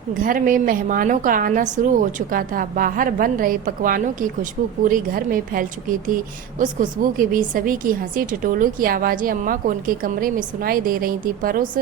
घर में मेहमानों का आना शुरू हो चुका था। बाहर बन रहे पकवानों की खुशबू पूरे घर में फैल चुकी थी। उस खुशबू के बीच सभी की हंसी ठिठोलों की आवाज़ें अम्मा को उनके कमरे में सुनाई दे रही थी, पर उस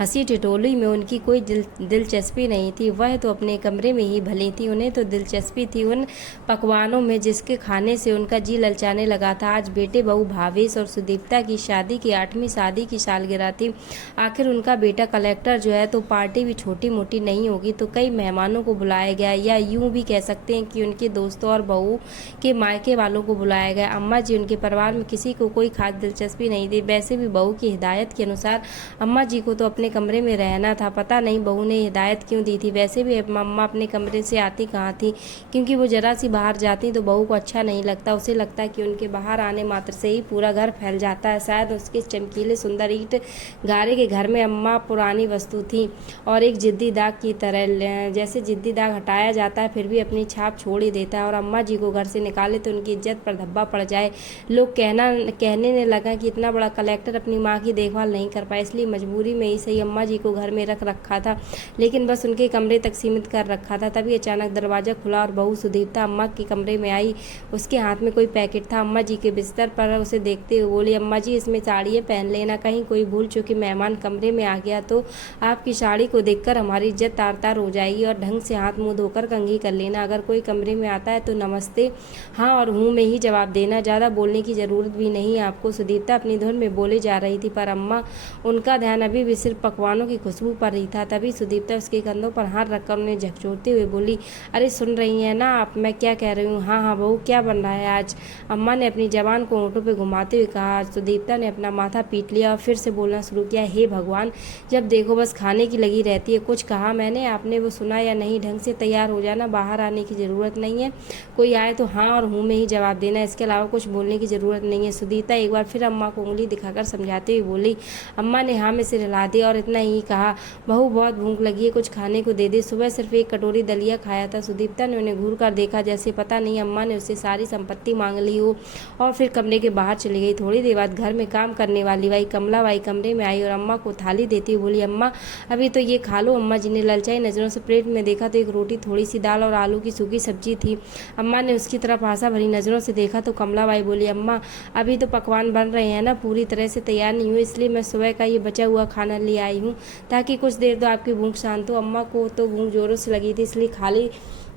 हंसी ठिठोली में उनकी कोई दिलचस्पी नहीं थी। वह तो अपने कमरे में ही भली थी, उन्हें तो दिलचस्पी थी उन पकवानों में जिसके खाने से उनका जी ललचाने लगा था। आज बेटे बहू भावेश और सुदीप्ता की शादी की 8वीं शादी की सालगिरह थी। आखिर उनका बेटा कलेक्टर जो है, तो पार्टी भी छोटी मोटी नहीं होगी। तो कई मेहमानों को बुलाया गया, या यूं भी कह सकते हैं कि उनके दोस्तों और बहू के मायके वालों को बुलाया गया। अम्मा जी उनके परिवार में किसी को कोई खास दिलचस्पी नहीं थी। वैसे भी बहू की हिदायत के अनुसार अम्मा जी को तो अपने कमरे में रहना था। पता नहीं बहू ने हिदायत क्यों दी थी। वैसे भी अम्मा अपने कमरे से आती कहाँ थी, क्योंकि वो जरा सी बाहर जाती तो बहू को अच्छा नहीं लगता। उसे लगता कि उनके बाहर आने मात्र से ही पूरा घर फैल जाता है। शायद उसके चमकीले सुंदर ईंट गारे के घर में अम्मा पुरानी वस्तु थी और एक जिद्दी दाग की तरह। जैसे जिद्दी दाग हटाया जाता है फिर भी अपनी छाप छोड़ ही देता है, और अम्मा जी को घर से निकाले तो उनकी इज्जत पर धब्बा पड़ जाए। लोग कहने ने लगा कि इतना बड़ा कलेक्टर अपनी माँ की देखभाल नहीं कर पाए, इसलिए मजबूरी में ही सही अम्मा जी को घर में रख रखा था, लेकिन बस उनके कमरे तक सीमित कर रखा था। तभी अचानक दरवाज़ा खुला और बहू सुदीप्ता अम्मा के कमरे में आई। उसके हाथ में कोई पैकेट था। अम्मा जी के बिस्तर पर उसे देखते हुए बोली, अम्मा जी इसमें साड़ियाँ पहन लेना, कहीं कोई भूल चुकी मेहमान कमरे में आ गया तो आपकी साड़ी को देखकर हमारी इज्जत तार तार हो जाएगी। और ढंग से हाथ मुंह धोकर कंघी कर लेना। अगर कोई कमरे में आता है तो नमस्ते हाँ और हूँ में ही जवाब देना, ज़्यादा बोलने की ज़रूरत भी नहीं है आपको। सुदीप्ता अपनी धुन में बोले जा रही थी, पर अम्मा उनका ध्यान अभी भी सिर्फ पकवानों की खुशबू पर ही था। तभी सुदीप्ता उसके कंधों पर हाथ रखकर उन्हें झकझोरते हुए बोली, अरे सुन रही हैं ना आप मैं क्या कह रही हूँ? हाँ हाँ बहू, क्या बन रहा है आज? अम्मा ने अपनी जबान को होंठों पर घुमाते हुए कहा। सुदीप्ता ने अपना माथा पीट लिया और फिर से बोलना शुरू किया, हे भगवान, जब देखो बस खाने की लगी रहती है। कुछ कहा मैंने? आपने वो सुना या नहीं? ढंग से तैयार हो जाना, बाहर आने की ज़रूरत नहीं है। कोई आए तो हाँ और हूँ में ही जवाब देना, इसके अलावा कुछ बोलने की ज़रूरत नहीं है। सुदीप्ता एक बार फिर अम्मा को उंगली दिखाकर समझाते हुए बोली। अम्मा ने हाँ में सिर हिला दिया और इतना ही कहा, बहू बहुत भूख लगी है, कुछ खाने को दे दे, सुबह सिर्फ एक कटोरी दलिया खाया था। सुदीप्ता ने उन्हें घूर कर देखा, जैसे पता नहीं अम्मा ने उससे सारी संपत्ति मांग ली हो, और फिर कमरे के बाहर चली गई। थोड़ी देर बाद घर में काम करने वाली भाई कमला बाई कमरे में आई और अम्मा को थाली देती हुई बोली, अम्मा अभी तो ये खा लो। अम्मा जी ने ललचाई नज़रों से प्लेट में देखा तो एक रोटी, थोड़ी सी दाल और आलू की सूखी सब्जी थी। अम्मा ने उसकी तरफ आशा भरी नज़रों से देखा तो कमला बाई बोली, अम्मा अभी तो पकवान बन रहे हैं ना, पूरी तरह से तैयार नहीं हुए, इसलिए मैं सुबह का ये बचा हुआ खाना ले आई हूँ ताकि कुछ देर तो आपकी भूख शांत हो। अम्मा को तो भूख जोरों से लगी थी, इसलिए खाली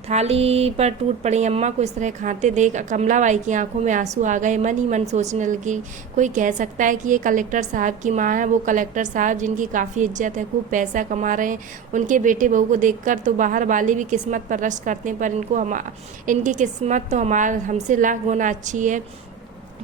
थाली पर टूट पड़ी। अम्मा को इस तरह खाते देख कमलाबाई की आंखों में आंसू आ गए। मन ही मन सोचने लगी, कोई कह सकता है कि ये कलेक्टर साहब की माँ है? वो कलेक्टर साहब जिनकी काफ़ी इज्जत है, खूब पैसा कमा रहे हैं। उनके बेटे बहू को देखकर तो बाहर वाले भी किस्मत पर रश करते हैं, पर इनकी किस्मत तो हमसे लाख गुना अच्छी है।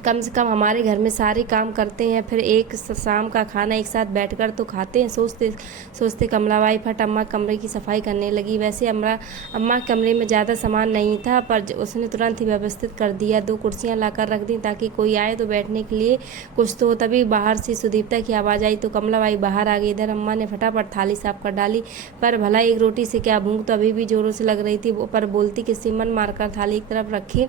कम से कम हमारे घर में सारे काम करते हैं, फिर एक शाम का खाना एक साथ बैठकर तो खाते हैं। सोचते सोचते कमलाबाई फट अम्मा कमरे की सफाई करने लगी। वैसे अम्मा कमरे में ज़्यादा सामान नहीं था, पर उसने तुरंत ही व्यवस्थित कर दिया। 2 कुर्सियां लाकर रख दी ताकि कोई आए तो बैठने के लिए कुछ तो। तभी बाहर से सुदीप्ता की आवाज़ आई तो कमलाबाई बाहर आ गई। इधर अम्मा ने फटाफट थाली साफ कर डाली, पर भला एक रोटी से क्या, भूख तो अभी भी जोरों से लग रही थी, पर बोलती किसी मन मारकर थाली एक तरफ रखी,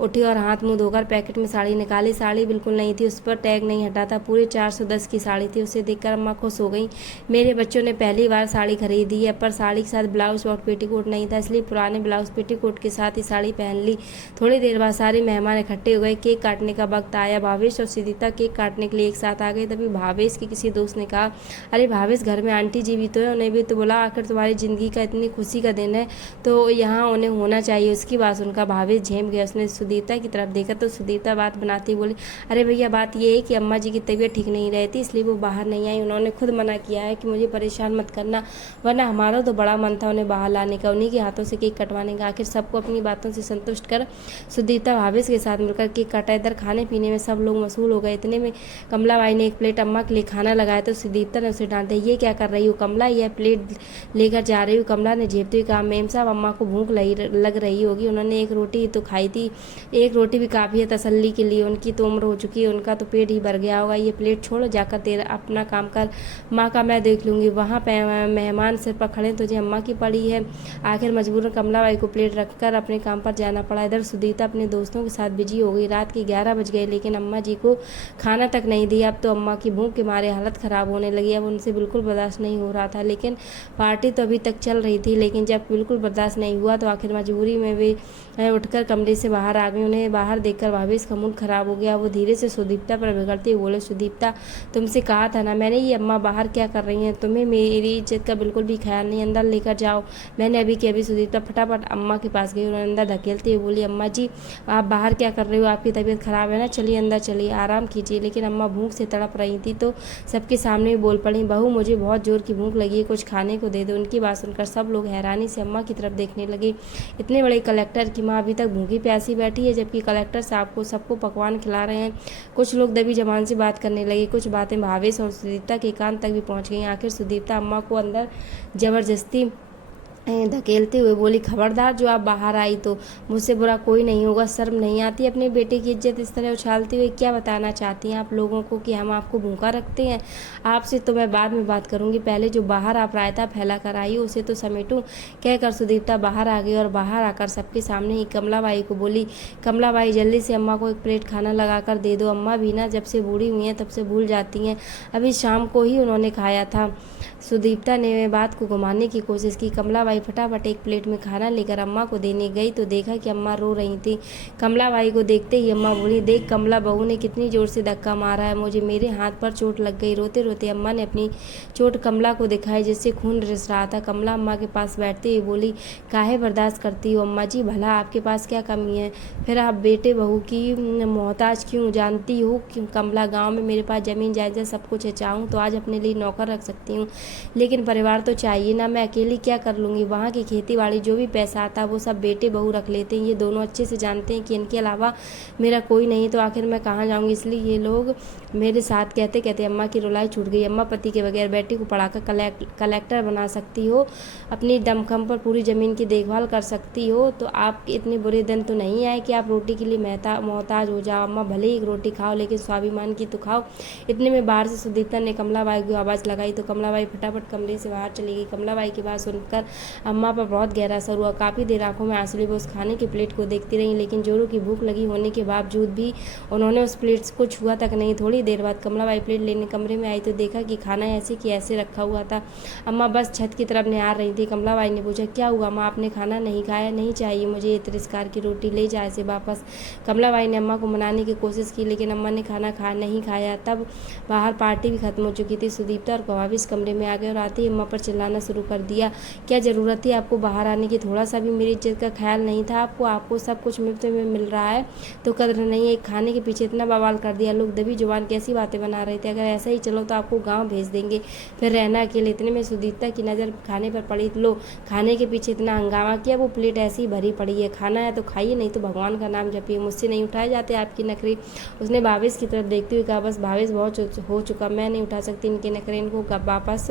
उठी और हाथ मुँह धोकर पैकेट में साड़ी निकाली। साड़ी बिल्कुल नहीं थी, उस पर टैग नहीं हटा था, पूरे 410 की साड़ी थी। उसे देखकर अम्मा खुश हो गई। मेरे बच्चों ने पहली बार साड़ी खरीदी है, पर साड़ी के साथ ब्लाउज और पेटीकोट नहीं था, इसलिए पुराने ब्लाउज पेटीकोट के साथ ही साड़ी पहन ली। थोड़ी देर बाद सारे मेहमान इकट्ठे हो गए। केक काटने का वक्त आया। भावेश और सुदीप्ता केक काटने के लिए एक साथ आ गए। तभी भावेश के किसी दोस्त ने कहा, अरे भावेश, घर में आंटी जी भी तो है, उन्हें भी तो बुला, आखिर तुम्हारी ज़िंदगी का इतनी खुशी का दिन है तो यहाँ उन्हें होना चाहिए। उसकी बात सुनकर भावेश झेम गया। उसने सुदीप्ता की तरफ देखा तो सुदीप्ता बात बनाती बोली, अरे भैया बात ये है कि अम्मा जी की तबीयत ठीक नहीं रहती, इसलिए वो बाहर नहीं आई। उन्होंने खुद मना किया है कि मुझे परेशान मत करना, वरना हमारा तो बड़ा मन था उन्हें बाहर लाने का, उन्हीं के हाथों से केक कटवाने का। आखिर सबको अपनी बातों से संतुष्ट कर सुदीप्ता भावेश के साथ मिलकर केक काटा। इधर खाने पीने में सब लोग मशहूल हो गए। इतने में कमलाबाई ने एक प्लेट अम्मा के लिए खाना लगाया तो सुदीप्ता ने उसे डांटा, ये क्या कर रही हो कमला, यह प्लेट लेकर जा रही हूँ। कमला ने झेपते हुए कहा, मेम साहब अम्मा को भूख लग रही होगी, उन्होंने एक रोटी तो खाई थी, एक रोटी भी काफ़ी है तसल्ली के लिए है, उनकी तो उम्र हो चुकी है, उनका तो पेट ही भर गया होगा, ये प्लेट छोड़ जाकर तेरा अपना काम कर, माँ का मैं देख लूँगी। वहाँ पे मेहमान सिर पर खड़े तुझे अम्मा की पड़ी है। आखिर मजबूरन कमलाबाई को प्लेट रखकर अपने काम पर जाना पड़ा। इधर सुदीप्ता अपने दोस्तों के साथ बिजी हो गई। रात के 11 बज गए लेकिन अम्मा जी को खाना तक नहीं दिया। अब तो अम्मा की भूख के मारे हालत ख़राब होने लगी। अब उनसे बिल्कुल बर्दाश्त नहीं हो रहा था। लेकिन पार्टी तो अभी तक चल रही थी, लेकिन जब बिल्कुल बर्दाश्त नहीं हुआ तो आखिर मजबूरी में वे उठकर कमरे से बाहर आ गई। उन्हें बाहर देखकर भावेश का मूड खराब हो गया। वो धीरे से सुदीप्ता पर बिगड़ते हुए बोले, सुदीप्ता, तुमसे कहा था ना मैंने, ये अम्मा बाहर क्या कर रही हैं? तुम्हें मेरी इज्जत का बिल्कुल भी ख्याल नहीं, अंदर लेकर जाओ। मैंने अभी के अभी सुदीप्ता फटाफट अम्मा के पास गई और अंदर धकेलते हुए बोली, अम्मा जी आप बाहर क्या कर रहे हो? आपकी तबीयत खराब है ना, चलिए अंदर चलिए, आराम कीजिए। लेकिन अम्मा भूख से तड़प रही थी तो सबके सामने बोल पड़ी, बहू मुझे बहुत जोर की भूख लगी है, कुछ खाने को दे दो। उनकी बात सुनकर सब लोग हैरानी से अम्मा की तरफ देखने लगे। इतने बड़े कलेक्टर की माँ अभी तक भूखी प्यासी बैठी है, जबकि कलेक्टर साहब को सबको पकवान खिला रहे हैं। कुछ लोग दबी जबान से बात करने लगे। कुछ बातें भावेश और सुदीप्ता के कान तक भी पहुंच गई। आखिर सुदीप्ता अम्मा को अंदर जबरदस्ती धकेलते हुए बोली, खबरदार जो आप बाहर आई तो मुझसे बुरा कोई नहीं होगा। शर्म नहीं आती अपने बेटे की इज्जत इस तरह उछालते हुए? क्या बताना चाहती हैं आप लोगों को कि हम आपको भूखा रखते हैं? आपसे तो मैं बाद में बात करूंगी, पहले जो बाहर आप रायता फैला कर आई हो उसे तो समेटूं। कहकर सुदीप्ता बाहर आ गई और बाहर आकर सबके सामने ही कमलाबाई को बोली, कमलाबाई जल्दी से अम्मा को एक प्लेट खाना लगा कर दे दो। अम्मा भी ना जब से बूढ़ी हुई हैं तब से भूल जाती हैं, अभी शाम को ही उन्होंने खाया था। सुदीप्ता ने बात को घुमाने की कोशिश की। कमलाबाई फटाफट एक प्लेट में खाना लेकर अम्मा को देने गई तो देखा कि अम्मा रो रही थी। कमलाबाई को देखते ही अम्मा बोली, देख कमला, बहू ने कितनी जोर से धक्का मारा है, मुझे मेरे हाथ पर चोट लग गई। रोते रोते अम्मा ने अपनी चोट कमला को दिखाई जिससे खून रिस रहा था। कमला अम्मा के पास बैठते हुए बोली, काहे बर्दाश्त करती हो अम्मा जी, भला आपके पास क्या कमी है? फिर आप बेटे बहू की मोहताज क्यों? जानती हो कमला, गाँव में मेरे पास ज़मीन जायदाद सब कुछ है, चाहूँ तो आज अपने लिए नौकर रख सकती हूँ, लेकिन परिवार तो चाहिए ना, मैं अकेली क्या कर लूँगी? वहाँ की खेती बाड़ी जो भी पैसा आता है वो सब बेटे बहू रख लेते हैं। ये दोनों अच्छे से जानते हैं कि इनके अलावा मेरा कोई नहीं, तो आखिर मैं कहाँ जाऊँगी? इसलिए ये लोग मेरे साथ। कहते कहते अम्मा की रुलाई छूट गई। अम्मा, पति के बगैर बेटी को पढ़ाकर कलेक्टर बना सकती हो, अपनी दमखम पर पूरी ज़मीन की देखभाल कर सकती हो, तो आप इतने बुरे दिन तो नहीं आए कि आप रोटी के लिए मोहताज हो जाओ। अम्मा, भले ही रोटी खाओ लेकिन स्वाभिमान की तो खाओ। इतने में बाहर से सुदीप्ता ने कमलाबाई को आवाज़ लगाई तो कमलाबाई फटाफट कमरे से बाहर चली गई। कमलाबाई की बात सुनकर अम्मा पर बहुत गहरा असर हुआ। काफ़ी देर आंखों में आंसू लिए वो उस खाने की प्लेट को देखती रही, लेकिन जोरों की भूख लगी होने के बावजूद भी उन्होंने उस प्लेट को छुआ तक नहीं। थोड़ी देर बाद कमलाबाई प्लेट लेने कमरे में आई तो देखा कि खाना ऐसे कि ऐसे रखा हुआ था। अम्मा बस छत की तरफ निहार रही थी। कमलाबाई ने पूछा, क्या हुआ अम्मा, आपने खाना नहीं खाया? नहीं चाहिए मुझे ये तिरस्कार की रोटी, ले जाए इसे वापस। कमलाबाई ने अम्मा को मनाने की कोशिश की लेकिन अम्मा ने खाना नहीं खाया। तब बाहर पार्टी भी खत्म हो चुकी थी। सुदीप्ता और भावेश कमरे में आ गए और आते ही अम्मा पर चिल्लाना शुरू कर दिया, क्या ज़रूरत थी आपको बाहर आने की? थोड़ा सा भी मेरी इज्जत का ख्याल नहीं था आपको सब कुछ मुफ्त में मिल रहा है तो कदर नहीं है। एक खाने के पीछे इतना बवाल कर दिया। लोग दबी जुबान कैसी बातें बना रहे थे, अगर ऐसा ही चलो तो आपको गाँव भेज देंगे, फिर रहना अकेले। इतने में सुदीप्ता की नज़र खाने पर पड़ी। लो, खाने के पीछे इतना हंगामा किया, वो प्लेट ऐसी भरी पड़ी है, खाना है तो खाइए, नहीं तो भगवान का नाम जपिए, मुझसे नहीं उठाए जाते आपकी नखरे। उसने भावेश की तरफ देखते हुए कहा, बस भावेश, बहुत हो चुका, मैं नहीं उठा सकती इनके नखरे, इनको वापस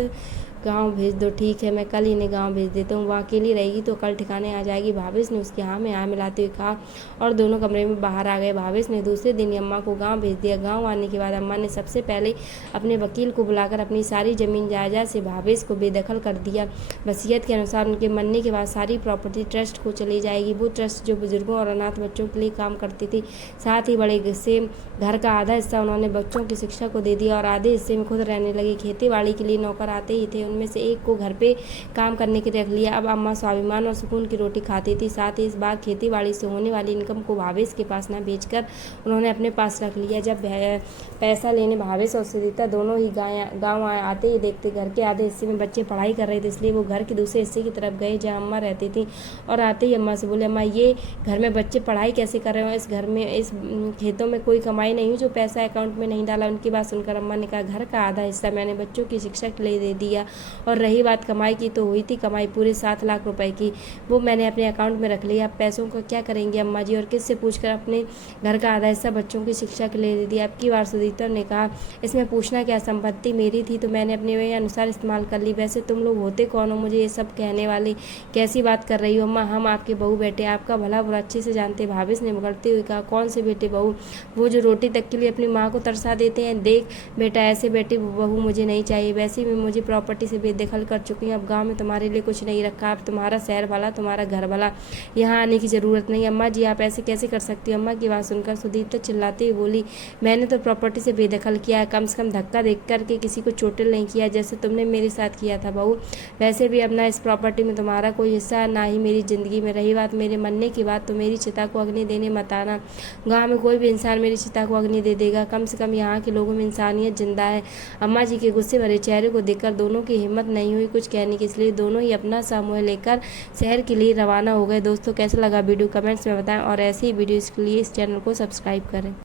गांव भेज दो। ठीक है, मैं कल इन्हें गांव भेज देता हूँ, वहाँ अकेली रहेगी तो कल ठिकाने आ जाएगी। भावेश ने उसके हाँ में हाँ मिलाते हुए कहा और दोनों कमरे में बाहर आ गए। भावेश ने दूसरे दिन ही अम्मा को गांव भेज दिया। गांव आने के बाद अम्मा ने सबसे पहले अपने वकील को बुलाकर अपनी सारी ज़मीन जायदाद से भावेश को बेदखल कर दिया। वसीयत के अनुसार उनके मरने के बाद सारी प्रॉपर्टी ट्रस्ट को चली जाएगी, वो ट्रस्ट जो बुजुर्गों और अनाथ बच्चों के लिए काम करती थी। साथ ही बड़े से घर का आधा हिस्सा उन्होंने बच्चों की शिक्षा को दे दिया और आधे हिस्से में खुद रहने लगी। खेती बाड़ी के लिए नौकर आते ही थे, उनमें से एक को घर पे काम करने के लिए रख लिया। अब अम्मा स्वाभिमान और सुकून की रोटी खाती थी। साथ ही इस बार खेती बाड़ी से होने वाली इनकम को भावेश के पास न बेचकर उन्होंने अपने पास रख लिया। जब पैसा लेने भावेश और सुदीप्ता दोनों ही गाँव आते ही देखते घर के आधे हिस्से में बच्चे पढ़ाई कर रहे थे, इसलिए वो घर के दूसरे हिस्से की तरफ गए जहाँ अम्मा रहती थी और आते ही अम्मा से बोले, अम्मा ये घर में बच्चे पढ़ाई कैसे कर रहे हो? इस घर में, इस खेतों में कोई कमाई नहीं हुई जो पैसा अकाउंट में नहीं डाला। उनकी बात सुनकर अम्मा ने कहा, घर का आधा हिस्सा मैंने बच्चों की शिक्षा के लिए दे दिया और रही बात कमाई की, तो हुई थी कमाई पूरे 7 लाख रुपए की। वो मैंने अपने अकाउंट में रख लिया। अब पैसों का क्या करेंगे अम्मा जी, और किससे पूछकर अपने घर का आधा हिस्सा बच्चों की शिक्षा के लिए दे दिया। अब की बार सुदीप्ता ने कहा, इसमें पूछना क्या, संपत्ति मेरी थी तो मैंने अपने अनुसार इस्तेमाल कर ली। वैसे तुम लोग होते कौन हो मुझे ये सब कहने वाले? कैसी बात कर रही हो अम्मा? हम आपके बहू बेटे, आपका भला बुरा अच्छे से जानते। भाभिस ने मुकरते हुए कहा, कौन से बेटे बहू? वो जो रोटी तक के लिए अपनी माँ को तरसा देते हैं। देख बेटा, ऐसे बेटे बहू मुझे नहीं चाहिए। वैसे भी मुझे प्रॉपर्टी से बेदखल कर चुकी हूँ। अब गाँव में तुम्हारे लिए कुछ नहीं रखा। अब तुम्हारा शहर भला, तुम्हारा घर भला, यहाँ आने की ज़रूरत नहीं। अम्मा जी आप ऐसे कैसे कर सकती हो? अम्मा की बात सुनकर सुदीप्ता चिल्लाते हुए बोली, मैंने तो प्रॉपर्टी से बेदखल किया है, कम से कम धक्का देख करके किसी को चोटिल नहीं किया जैसे तुमने मेरे साथ किया था बहू। वैसे भी अब ना इस प्रॉपर्टी में तुम्हारा कोई हिस्सा, ना ही मेरी ज़िंदगी में। रही बात मेरे मरने की बात, तो मेरी चिता को अग्नि देने मत आना। गाँव में कोई भी इंसान मेरी चिता को अग्नि दे देगा। कम से कम यहाँ के लोगों में इंसानियत जिंदा है। अम्मा जी के गुस्से भरे चेहरे को देखकर दोनों की हिम्मत नहीं हुई कुछ कहने की, इसलिए दोनों ही अपना समूह लेकर शहर के लिए रवाना हो गए। दोस्तों कैसा लगा वीडियो कमेंट्स में बताएं, और ऐसी ही वीडियोज़ के लिए इस चैनल को सब्सक्राइब करें।